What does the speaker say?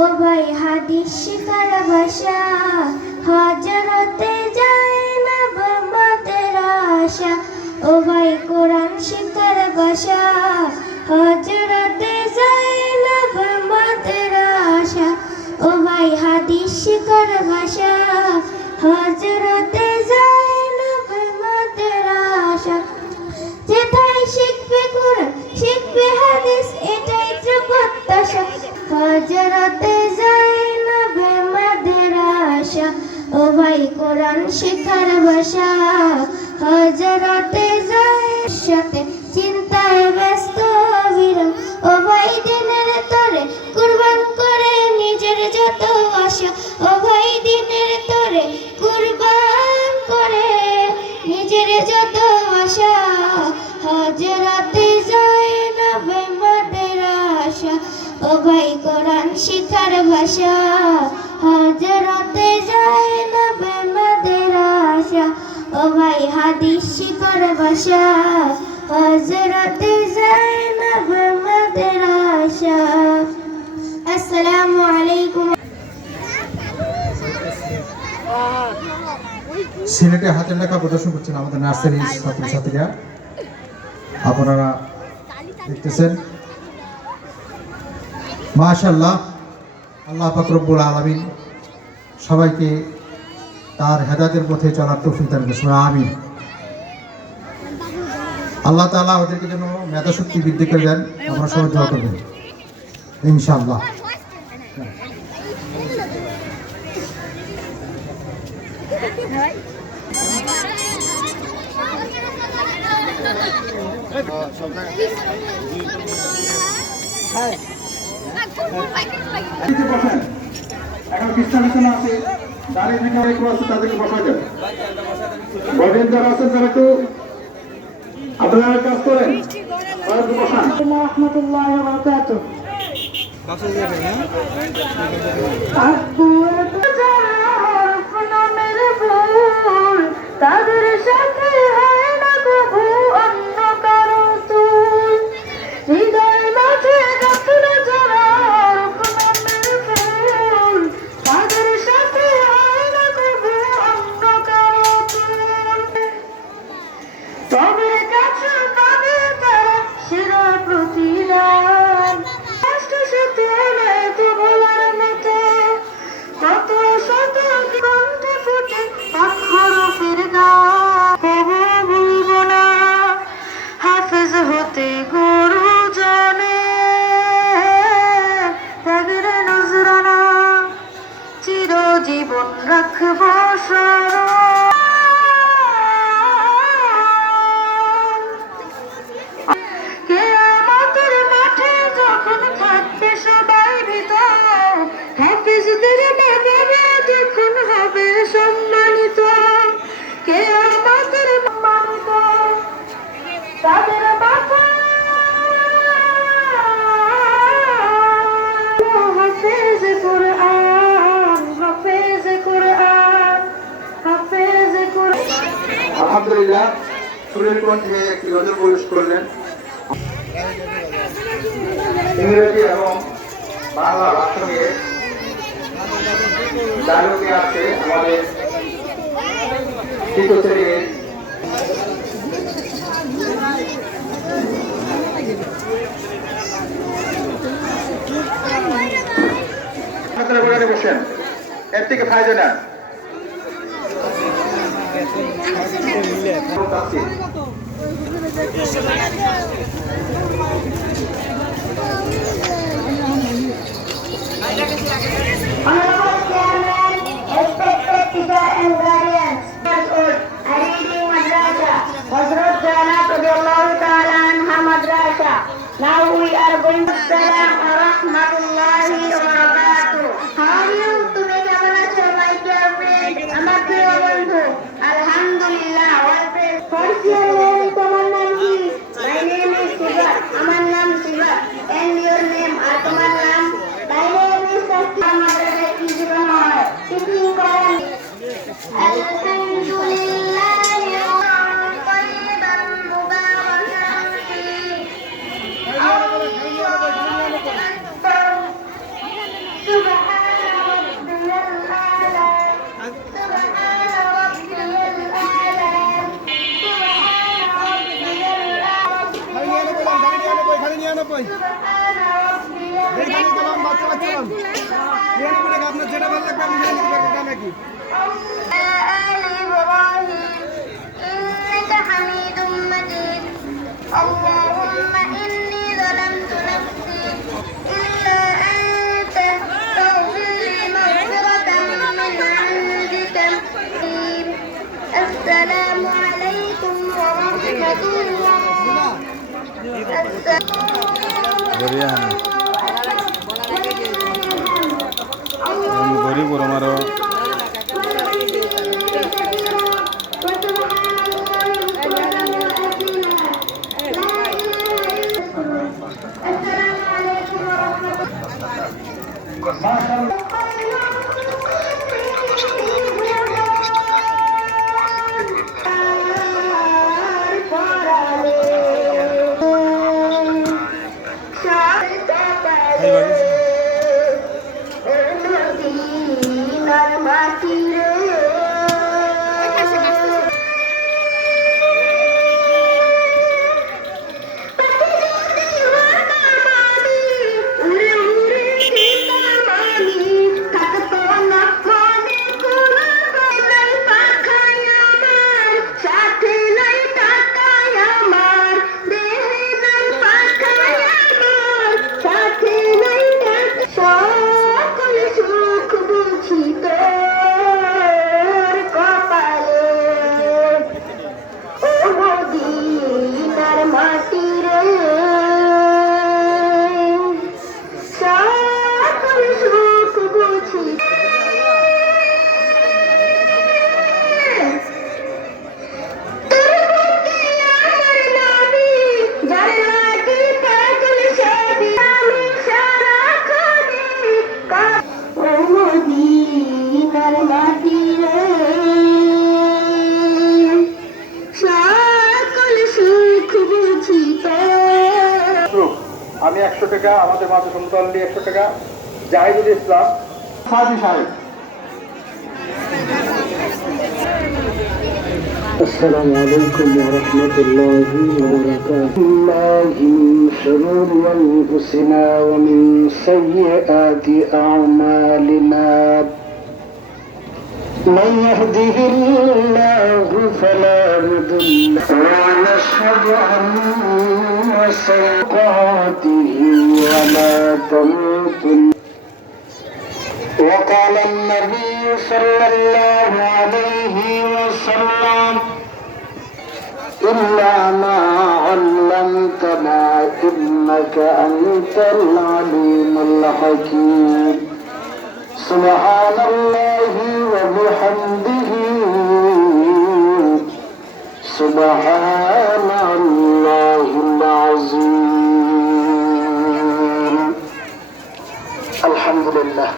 ও ভাই হাদিস শিকার ভাষা হযরতে যায়নাব মাদের আশা ও ভাই কোরআন শিকার ভাষা হযরতে যায়নাব মাদের আশা ও ভাই হাদিস শিকার ভাষা হযরতে যায়নাব মাদের আশা যেথায় শিখবে কোরআন শিখবে হাদিস এটাই তো প্রত্যাশা হযরতে যায়নাব মাদের আশা ও ভাই কোরআন শিখার ভাষা হযরতে যায়নাব সাথে চিন্তায় ব্যস্ত বিরল ও ভাই দিনের তরে কুরবান করে নিজের যত আশা ও ভাই দিনের তরে কুরবান করে নিজের যত আশা হযরতে যায়নাব মাদের আশা ও ভাই কোরআন শিখার ভাষা হযরতে যায়নাব মাদের আশা ও ভাই হাদিস শিখার ভাষা হযরতে যায়নাব মাদের আশা। আসসালামু আলাইকুম। সিলেটে হাতের লেখা প্রদর্শন করছেন আমাদের নার্সারি ছাত্রছাত্রীরা, আপনারা দেখতেছেন। মাশাআল্লাহ, আল্লাহ পাক রব্বুল আলামিন সবাইকে তার হেদায়েতের পথে চলার তৌফিক দান করুন, আমিন। আল্লাহ তাআলা ওদেরকে যেন মেধাশক্তি বৃদ্ধি করে দেন, আমরা সবাই দোয়া করবেন ইনশাআল্লাহ। এখন খ্রিস্টান আছে দাঁড়িয়ে থেকে অনেক আছে, তাদেরকে বসা যাবে। বলেন যারা আছেন তারা একটু আপনারা কাজ করেন, বসান। রাহমাতুল্লাহি ওয়া বারাকাতুহু। তাদের সাথে হয় না কবু অন্য কারো তুল হৃদয় মাঝে গাছল যারা রূপনামের ফুল তাদের সাথে হয় না কবু অন্য কারো তুল তবে কাছে পাবে তারা সেরা প্রতিদান কষ্ট সাথে নয় তো বলার মতো কত শত কণ্ঠে ফুটে হরফের গান কবু ভুলব না হাফেজ হতে গুরু জানে ত্যাগের নজরানা চিরজীবন রাখব স্মরণ। কিয়ামতের মাঠে যখন থাকবে সবাই ভিতর হাফেজদের বাবারা যখন হবে সম্মানিত কিয়ামতের সম্মানিত তাদের মাথা হাফেজ কোরআন হাফেজ কোরআন হাফেজ কোরআন। আলহামদুলিল্লাহ, সুরের কোন থেকে একটি গজল পরিবেশ করলেন। ইংরেজি এবং বাংলা ভাষা নিয়ে ডায়লগে আছে আমাদের তৃতীয় শ্রেণীর বসেন, এর থেকে ফায়দা নেন। Honorable Chairman, respected teacher and guardians, Al-Reading Madrasa, Hazrat Zainab Radiallahu Ta'ala Anha Madrasa. Now we are going to Salam wa Rahmatullahi wa Barakatuh. How are you? তুমি কেমন আছো my dear friend? আমার প্রিয় বন্ধু, আলহামদুলিল্লাহ, well praised. What's your name? তোমার নাম কি? My name is Siva. আমার নাম Siva. And your name? আর তোমার নাম? My name is Saskia. আমাদের কি জীবন হয়? টিফিন করেন। আলহামদুলিল্লাহ طيبا مباركا فيه. الله أكبر. আপনার যেটা ভালো লাগবে আপনি নাকি اللهم إني ظلمت نفسي إلا أنت فاغفر لي مغفرة من عندك. السلام عليكم ورحمة الله. গরিব আমারও আমি 100 টাকা, আমাদের মাঝে সমতল্লি 100 টাকা, জাহিদুল ইসলাম সাদি সাহেব। السلام عليكم ورحمة الله وبركاته. الله من شرور أنفسنا ومن سيئات أعمالنا. من يهده الله فلا مضل له ونشهد أن سيئاته ولا تموتن. وقال النبي صلى الله عليه وسلم إلا ما علمتنا إنك أنت العليم الحكيم. سبحان الله وبحمده سبحان الله العظيم. الحمد لله.